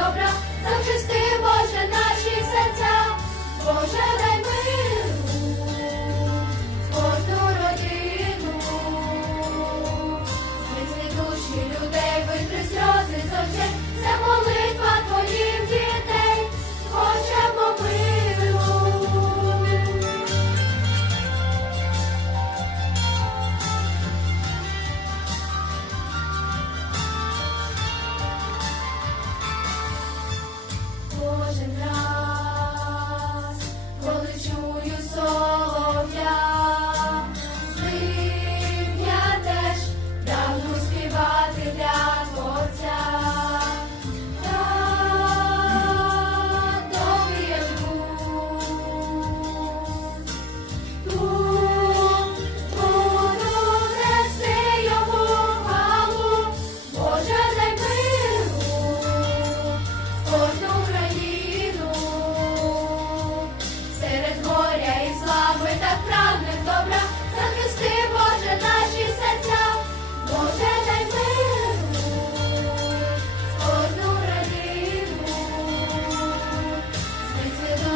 добра, захисти, Боже, наші серця, Боже,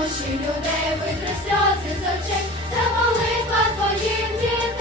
душі людей витре сльози з очей, це молитва твоїм дітям.